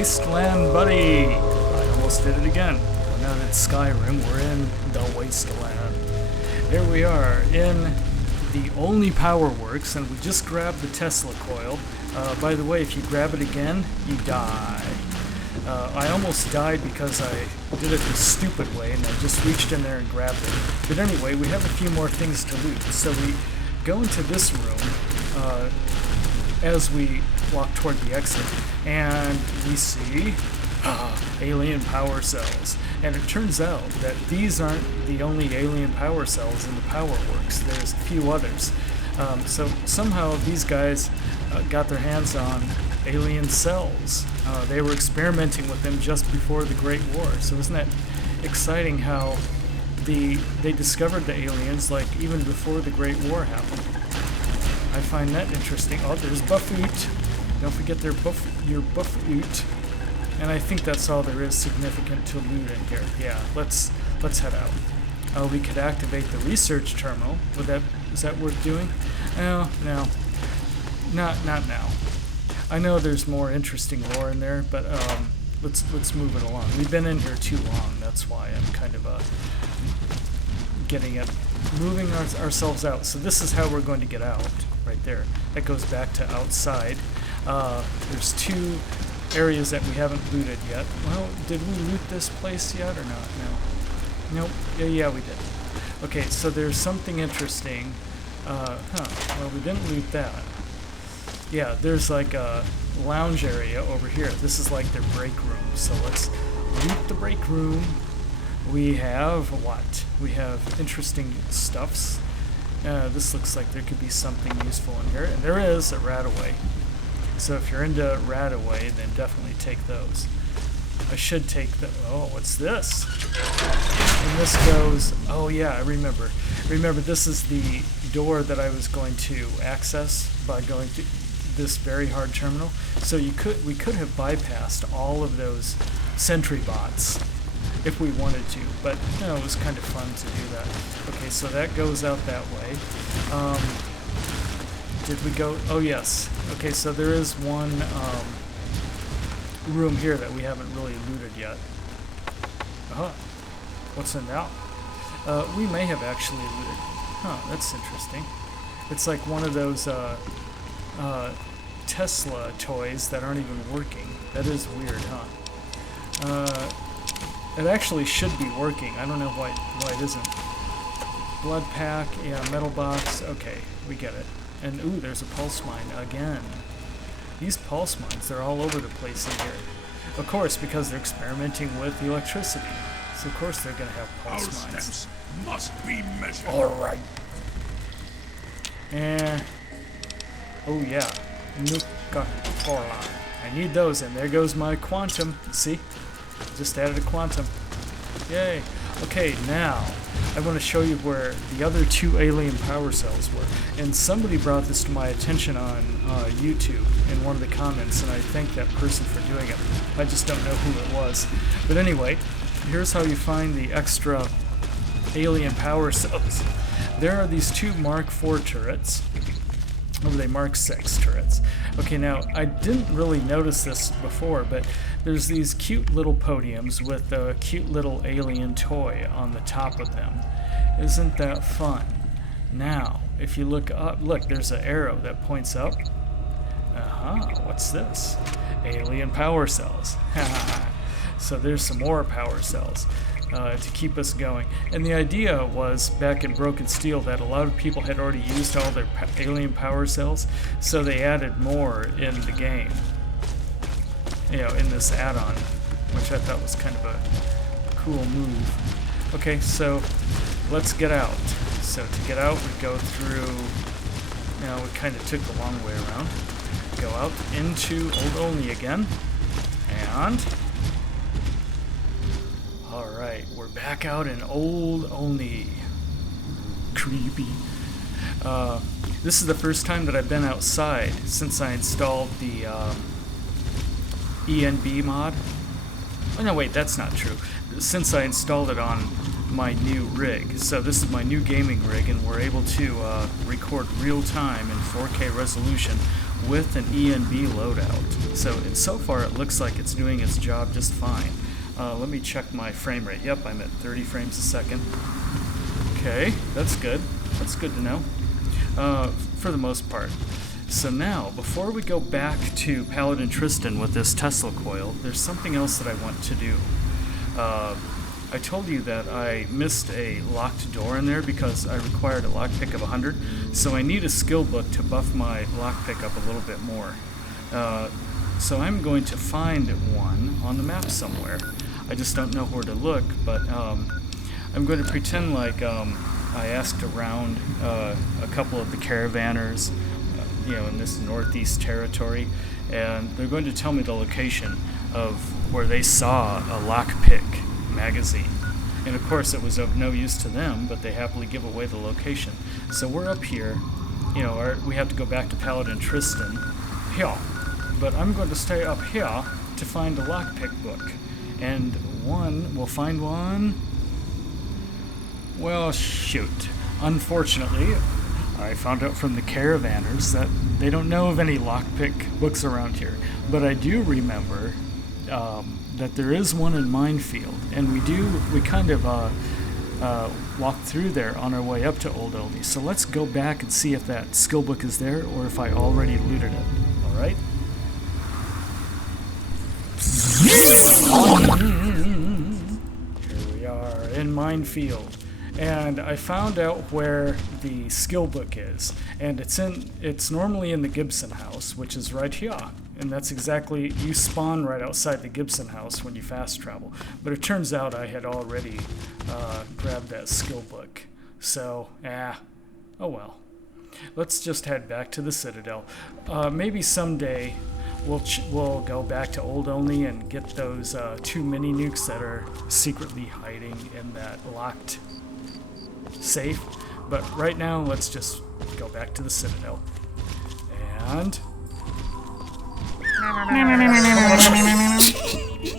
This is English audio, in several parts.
Wasteland Bodayyy. I almost did it again. We're not in Skyrim, we're in the Wasteland. There we are in the Olney Powerworks, and we just grabbed the Tesla coil. By the way, if you grab it again, you die. I almost died because I did it the stupid way, and I just reached in there and grabbed it. But anyway, we have a few more things to loot. So we go into this room as we walk toward the exit, and we see alien power cells. And it turns out that these aren't the only alien power cells in the Powerworks. There's a few others. So somehow these guys got their hands on alien cells. They were experimenting with them just before the Great War. So isn't that exciting how they discovered the aliens like even before the Great War happened? I find that interesting. Oh, there's Buffoot. Don't forget your Buffoot. And I think that's all there is significant to loot in here. Yeah, let's head out. We could activate the research terminal. Is that worth doing? No, not now. I know there's more interesting lore in there, but let's move it along. We've been in here too long. That's why I'm kind of moving ourselves out. So this is how we're going to get out. Right there. That goes back to outside. There's two areas that we haven't looted yet. Well, did we loot this place yet or not? No. Nope. Yeah, we did. Okay, so there's something interesting. Well, we didn't loot that. Yeah, there's like a lounge area over here. This is like their break room. So let's loot the break room. We have what? We have interesting stuffs. This looks like there could be something useful in here. And there is a Radaway. So if you're into Radaway, then definitely take those. I should take the... Oh, what's this? And this goes... Oh yeah, I remember. Remember, this is the door that I was going to access by going to this very hard terminal. So we could have bypassed all of those sentry bots if we wanted to, but it was kind of fun to do that. Okay, so that goes out that way. Did we go? Oh yes. Okay, so there is one room here that we haven't really looted yet. What's in that? We may have actually looted. That's interesting. It's like one of those Tesla toys that aren't even working. That is weird, huh? It actually should be working. I don't know why it isn't. Blood pack, yeah, metal box. Okay, we get it. And ooh, there's a pulse mine again. These pulse mines, they're all over the place in here. Of course, because they're experimenting with electricity. So of course they're gonna have pulse Our mines. steps must be measured. Alright. And oh yeah. Nuka Cola. I need those, and there goes my quantum. See? Just added a quantum. Yay. Okay, now I want to show you where the other two alien power cells were. And somebody brought this to my attention on YouTube in one of the comments, and I thank that person for doing it. I just don't know who it was. But anyway, here's how you find the extra alien power cells. There are these two Mark IV turrets. Or were they Mark VI turrets? Okay, now, I didn't really notice this before, but there's these cute little podiums with a cute little alien toy on the top of them. Isn't that fun? Now, if you look up, look, there's an arrow that points up. What's this? Alien power cells. So there's some more power cells. To keep us going. And the idea was, back in Broken Steel, that a lot of people had already used all their alien power cells, so they added more in the game. In this add-on, which I thought was kind of a cool move. Okay, so let's get out. So to get out, we go through... we kind of took the long way around. Go out into Old Olney again. And... Alright, we're back out in Old Olney. Creepy. This is the first time that I've been outside since I installed the ENB mod. Oh no, wait, that's not true. Since I installed it on my new rig. So this is my new gaming rig, and we're able to record real time in 4K resolution with an ENB loadout. So far it looks like it's doing its job just fine. Let me check my frame rate. Yep, I'm at 30 frames a second. Okay, that's good. That's good to know. For the most part. So now, before we go back to Paladin Tristan with this Tesla coil, there's something else that I want to do. I told you that I missed a locked door in there because I required a lockpick of 100, so I need a skill book to buff my lockpick up a little bit more. So I'm going to find one on the map somewhere. I just don't know where to look, but I'm going to pretend like I asked around a couple of the caravanners, in this northeast territory, and they're going to tell me the location of where they saw a lockpick magazine. And of course it was of no use to them, but they happily give away the location. So we're up here, we have to go back to Paladin Tristan here, but I'm going to stay up here to find a lockpick book. And we'll find one. Well, shoot. Unfortunately, I found out from the caravanners that they don't know of any lockpick books around here. But I do remember that there is one in Minefield, and we kind of walked through there on our way up to Old Olney. So let's go back and see if that skill book is there or if I already looted it. All right? Here we are in Minefield. And I found out where the skill book is, and it's normally in the Gibson house, which is right here. And that's exactly, you spawn right outside the Gibson house when you fast travel. But it turns out I had already grabbed that skill book. So, oh well. Let's just head back to the Citadel. Maybe someday we'll go back to Old Olney and get those 2 mini nukes that are secretly hiding in that locked safe. But right now, let's just go back to the Citadel. And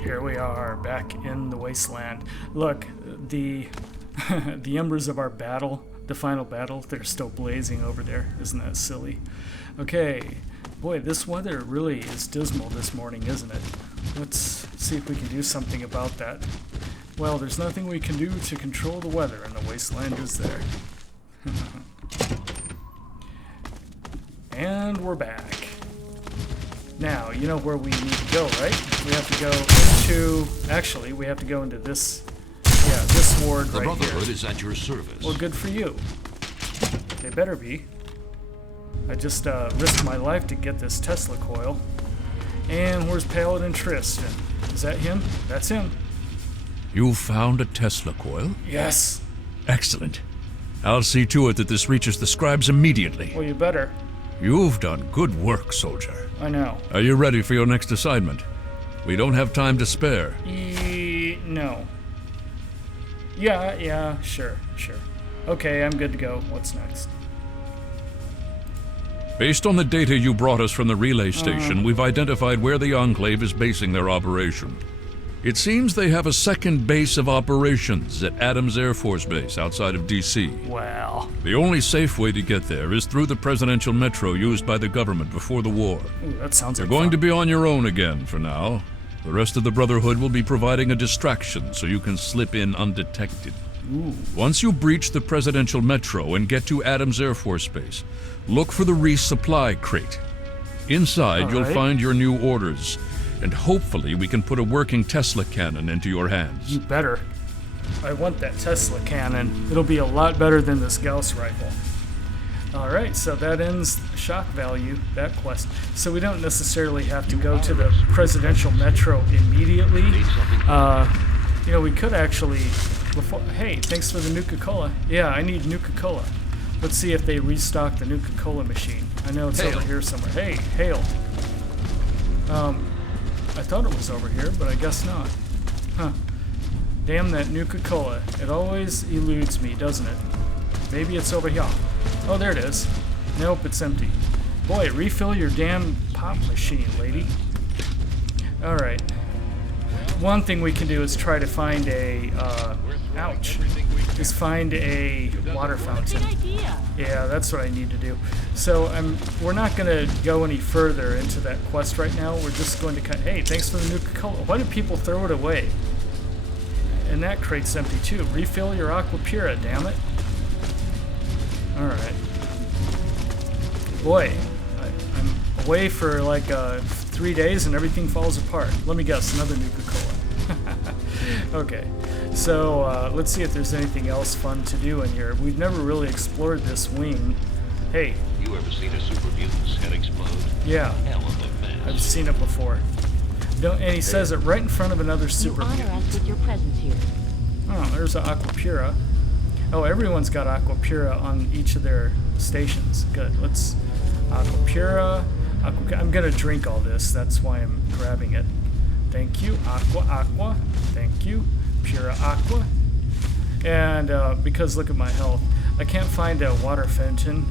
here we are, back in the Wasteland. Look, the the embers of our battle, the final battle, they're still blazing over there. Isn't that silly? Okay, boy, this weather really is dismal this morning, isn't it? Let's see if we can do something about that. Well, there's nothing we can do to control the weather, and the Wasteland is there. And we're back. Now, you know where we need to go, right? We have to go into... Actually, we have to go into this... Yeah, this ward right here. The Brotherhood is at your service. Well, good for you. They better be. I just risked my life to get this Tesla coil. And where's Paladin Tristan? Is that him? That's him. You found a Tesla coil? Yes. Excellent. I'll see to it that this reaches the scribes immediately. Well, you better. You've done good work, soldier. I know. Are you ready for your next assignment? We don't have time to spare. No. Yeah, sure. Okay, I'm good to go. What's next? Based on the data you brought us from the relay station, we've identified where the Enclave is basing their operation. It seems they have a second base of operations at Adams Air Force Base outside of D.C. Well... The only safe way to get there is through the presidential metro used by the government before the war. Ooh, that sounds You're like going fun. to be on your own again for now. The rest of the Brotherhood will be providing a distraction so you can slip in undetected. Ooh. Once you breach the presidential metro and get to Adams Air Force Base, look for the resupply crate. Inside, you'll find your new orders, and hopefully we can put a working Tesla cannon into your hands. You better. I want that Tesla cannon. It'll be a lot better than this Gauss rifle. Alright, so that ends shock value, that quest. So we don't necessarily have to go to the presidential metro immediately. We could actually... Hey, thanks for the Nuka-Cola. Yeah, I need Nuka-Cola. Let's see if they restock the Nuka-Cola machine. I know it's over here somewhere. Hey, hail. I thought it was over here, but I guess not. Huh. Damn that Nuka-Cola. It always eludes me, doesn't it? Maybe it's over here. Oh, there it is. Nope, it's empty. Boy, refill your damn pop machine, lady. Alright. one thing we can do is try to find a, ouch, is find a water fountain. Yeah, that's what I need to do. So we're not going to go any further into that quest right now. We're just going to hey, thanks for the new coil. Why do people throw it away? And that crate's empty too. Refill your aqua pura, damn it. Alright. Boy, I'm away for like 3 days and everything falls apart. Let me guess, another Nuka-Cola. Okay, so let's see if there's anything else fun to do in here. We've never really explored this wing. Hey. You ever seen a super mutant's head explode? Yeah. Hell of a mess. I've seen it before. No, and he says it right in front of another super mutant. You honor us with your presence here. Oh, there's an aqua pura. Oh, everyone's got aqua pura on each of their stations. Good. Let's aqua pura. I'm gonna drink all this. That's why I'm grabbing it. Thank you. Aqua. Thank you. Pura aqua. And because look at my health, I can't find a water fountain,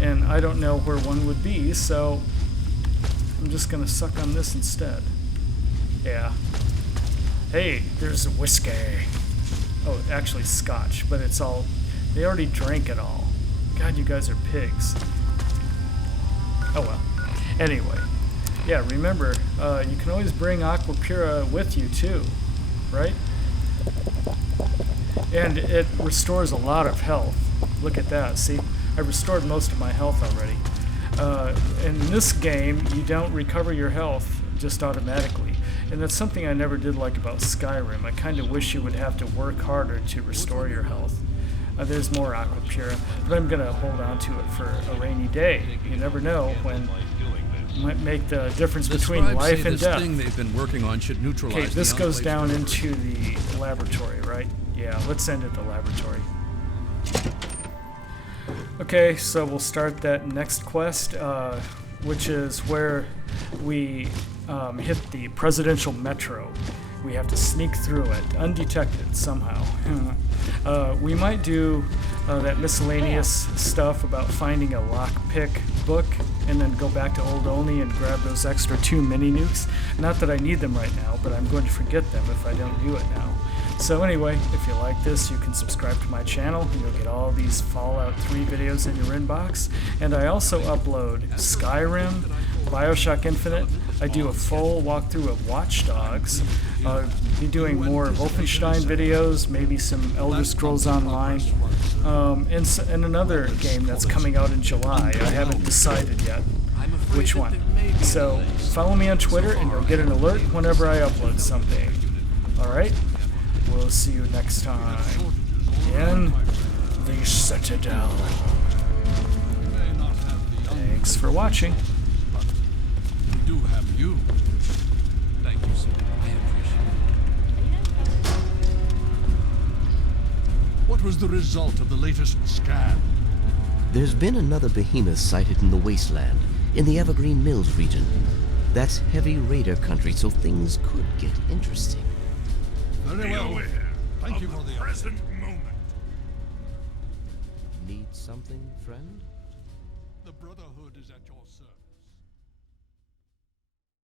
and I don't know where one would be, so I'm just gonna suck on this instead. Yeah. Hey, there's a whiskey. Oh, actually scotch, but it's all... They already drank it all. God, you guys are pigs. Oh well. Anyway. Yeah, remember, you can always bring aqua pura with you too, right? And it restores a lot of health. Look at that, see? I restored most of my health already. In this game, you don't recover your health just automatically. And that's something I never did like about Skyrim. I kind of wish you would have to work harder to restore your health. There's more aqua pura, but I'm going to hold on to it for a rainy day. You never know when it might make the difference between life and death. Thing they've been working on should neutralize. Okay, this goes down into the laboratory, right? Yeah, let's end at the laboratory. Okay, so we'll start that next quest, which is where we hit the presidential metro. We have to sneak through it, undetected somehow. We might do that miscellaneous stuff about finding a lockpick book and then go back to Old Olney and grab those extra 2 mini nukes. Not that I need them right now, but I'm going to forget them if I don't do it now. So anyway, if you like this, you can subscribe to my channel and you'll get all these Fallout 3 videos in your inbox. And I also upload Skyrim, Bioshock Infinite. I do a full walkthrough of Watch Dogs. I'll be doing more Wolfenstein videos, maybe some Elder Scrolls Online, and another game that's coming out in July. I haven't decided yet which one. So follow me on Twitter and you'll get an alert whenever I upload something. Alright? We'll see you next time in the Citadel. Thanks for watching. We do have you. Thank you, sir. I appreciate it. What was the result of the latest scan? There's been another behemoth sighted in the Wasteland, in the Evergreen Mills region. That's heavy raider country, so things could get interesting. Very well. Thank you for the present moment. Need something, friend? The Brotherhood is at your service.